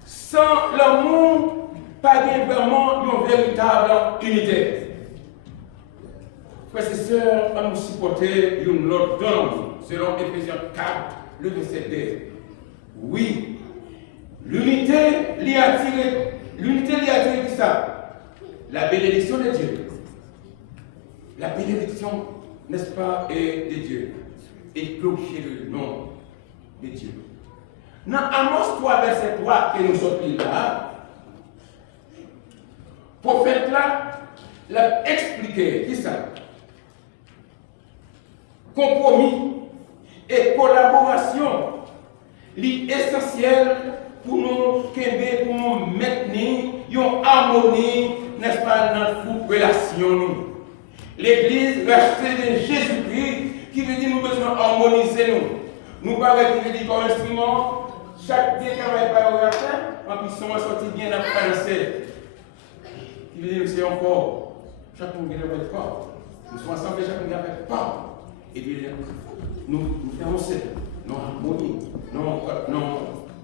Sans l'amour, pas vraiment une véritable unité. Frères et sœurs, on nous supporter une autre donne, selon Ephésiens 4, le verset 2. Oui, l'unité l'y a attiré qui ça? La bénédiction de Dieu. La bénédiction n'est-ce pas, et de Dieu, et glorifier le nom de Dieu. Dans Amos 3, verset 3, que nous sommes là, le prophète là, l'a expliqué, qui ça? Compromis et collaboration, l'essentiel pour nous qu'aimer, pour nous maintenir une harmonie, n'est-ce pas, dans toute relation. L'Église rachetée de Jésus-Christ, qui veut dire nous besoin harmoniser nous. Nous parlons qui veut dire comme instrument, chaque bien travail par le faire, en plus sont sortis bien à français. Qui veut dire que c'est encore, chaque monde qui est avec pas. Nous sommes ensemble, chaque monde qui est avec pas. Et bien, nous faisons ça, nos harmonie, nos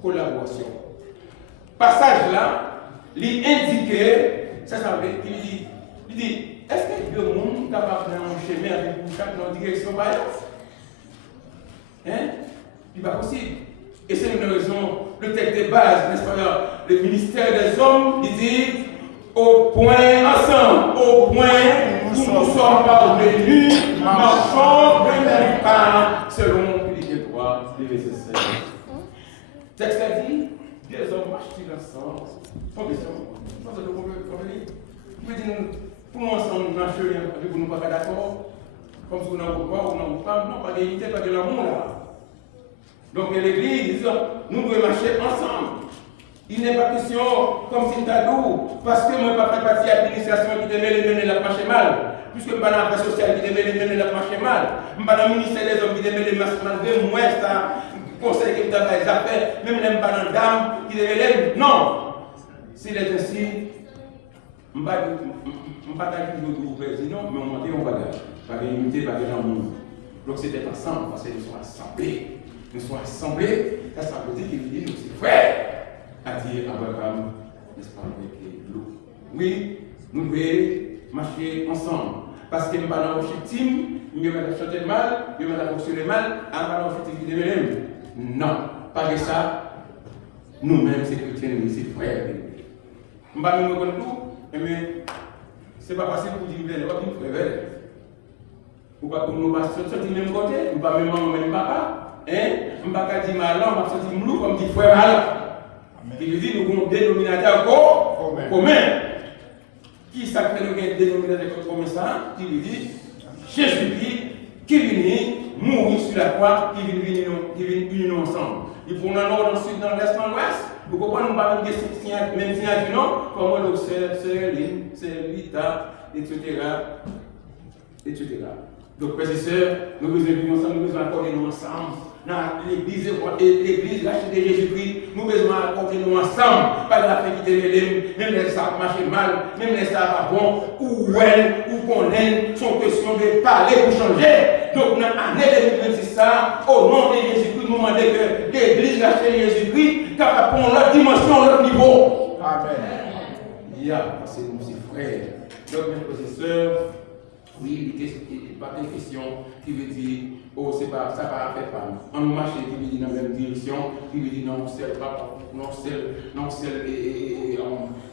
collaboration. Passage là, il indiquait, ça veut dire, il dit, est-ce que le monde est capable de faire un chemin avec vous chaque dans la direction par hein? Il n'est pas possible. Et c'est une raison, le texte de base, n'est-ce pas, le ministère des hommes, il dit, au point ensemble, au point où nous sommes parvenus, marchons de même pas, selon Philippiens 3, verset 16. Le texte a dit, des hommes marchent-ils ensemble, sans question, sans de convenir. Vous pouvez dire, pour nous ensemble, nous marchons avec vous, nous ne sommes pas d'accord, comme si vous n'avez pas, ou non, pas d'unité, pas de l'amour là. Donc l'Église, nous devons marcher ensemble. Il n'est pas question comme si t'as d'où, parce que moi, je ne fais pas partie de l'administration qui devait les mener la marche mal, puisque je ne suis pas dans l'affaire sociale qui devait les mener la marche mal, je ne suis pas dans le ministère des hommes qui devait les marcher mal, moi, c'est un conseil qui me donne les affaires, même je ne suis pas dans le dame qui devait les. Non! S'il est ainsi, je ne suis pas dans le groupe président, mais on m'a dit on va garder. Pas d'unité, pas d'amour. Donc c'était ensemble, parce que nous sommes assemblés. Nous sommes assemblés, ça veut dire qu'il dit nous sommes frères. A dit Abraham, n'est-ce pas, avec l'eau. Oui, nous devons marcher ensemble. Parce que nous sommes dans le team, nous devons chanter mal, nous devons fonctionner mal, nous devons faire des mêmes. Non, pas de ça. Nous-mêmes, c'est chrétiens, nous sommes frères. Nous ne pouvons pas nous reconnaître tout, mais ce n'est pas facile pour dire que nous sommes frères. Nous ne pouvons pas sortir du même côté, nous ne pouvons pas même papa. Nous ne pouvons pas dire mal, nous ne pouvons pas sortir mlou comme dit frère mal. Il veut dire que nous avons un dénominateur commun. Qui s'appelle un dénominateur commun ça? Qui veut dire Jésus-Christ qui vient mourir sur la croix, qui vient unir ensemble. Il faut dans le nord, dans le sud, dans l'est, dans l'ouest. Vous comprenez, nous parlons de même signal du nom, comme le c'est l'île, c'est l'État, etc. Donc, frères et sœurs, nous devons vivre ensemble, nous devons accorder nous ensemble. Dans l'église rachetée de Jésus-Christ, nous devons accorder nous ensemble. Pas de la fête même les ça marche mal, même les ça pas bon, ou elle, ou qu'on aime, sont question de parler pour changer. Donc, dans l'année 2026, ça, au nom de Jésus-Christ, nous demandons que l'église rachetée de Jésus-Christ, capable de prendre l'autre dimension, l'autre niveau. Amen. Parce que nous sommes frères. Donc, mes frères et sœurs, oui, il n'est pas une question qui veut dire, oh, c'est pas, ça va faire pas. On marche qui veut dire dans la même direction, qui veut dire non, c'est pas, non, c'est en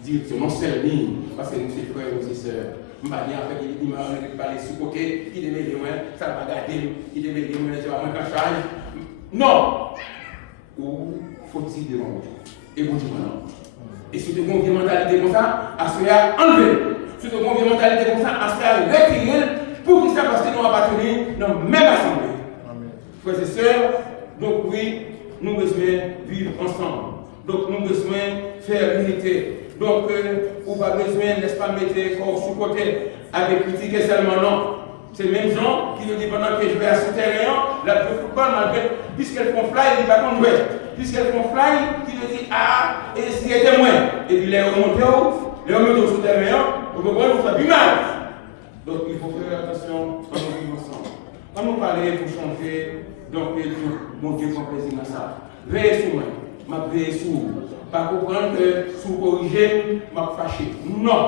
direction, non, c'est ligne, parce que nous sommes frères, nous sommes sœurs. Je ne vais pas dire avec il m'a parlé sous côté, qui devait dire, ça va garder, qui devait dire, ça va manquer un charge. Non! Ou faut-il devant vous? Et vous dites non. Et si vous avez une mentalité comme ça, à ce moment-là, enlevez. Si vous avez une mentalité comme ça, à ce moment-là, retirez. Pour qui ça? Parce que nous avons appartenu dans la même assemblée. Frères et sœurs, donc oui, nous devons vivre ensemble. Donc nous devons faire l'unité. Donc, on n'a pas besoin, n'est-ce pas, mettre corps sous côté avec critiquer seulement non. C'est les mêmes gens qui nous disent pendant que je vais à ce terrain, la football, malgré, puisqu'elles font fly, ils ne disent pas qu'on jouait. Puisqu'elles font fly, qui nous disent ah, et s'il était moins. Et puis les remonter sur le terrain, vous comprenez, vous faites du mal. Donc il faut faire attention quand nous vivons ensemble. Quand nous parlons pour changer, donc mon Dieu prend plaisir dans ça. Veillez sur moi, je veille sur vous. Pas comprendre que si vous corrigez, je vais fâcher. Non!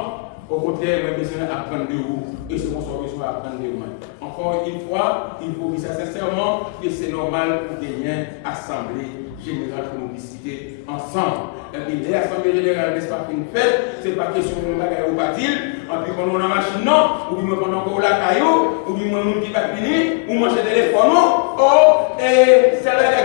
Au contraire, je vais besoin d'apprendre de vous. Et ce qu'on soit besoin d'apprendre de moi. Encore une fois, il faut dire ça sincèrement que c'est normal pour gagner assemblée générale pour nous discuter ensemble. Et puis, l'assemblée générale, n'est-ce pas, une fête, ce n'est pas question de nous bagarrer au batil. en plus quand on a une machine, non, ou bien quand on a la caillou, ou bien on qui va finir, ou manger téléphone, oh, et c'est la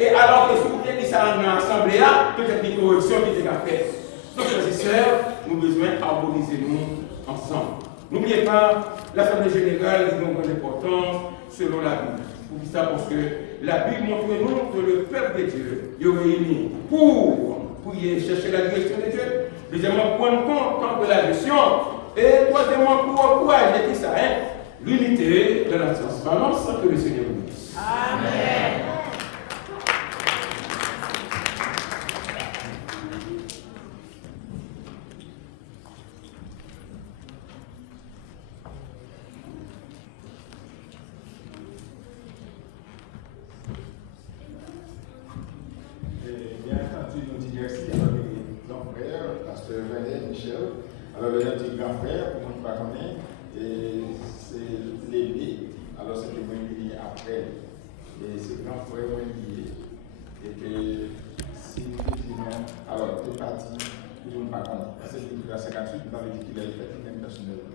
et alors que si vous avez dit ça dans l'assemblée, peut-être une correction qui est faite. Donc, frères et sœurs, nous avons besoin d'harmoniser nous ensemble. N'oubliez pas, l'Assemblée générale est d'une grande importance selon la Bible. Pour ça, parce que la Bible montre nous que le peuple de Dieu est réuni pour y chercher la direction de Dieu. Deuxièmement, prendre compte de la gestion. Et troisièmement, pour encourager tout ça, l'unité de la transparence que le Seigneur nous dit. Amen. Bien entendu, nous disons merci à notre grand frère, pasteur René Michel. Alors, le notre grand frère, pour nous pas connaître, et c'est l'aîné. Alors, c'est le moins lié après. Et c'est grand frère moins lié. Et que si nous disons, alors, c'est parti, tout le monde pas connaître. C'est le 58, dans le dit qu'il a fait même personnellement.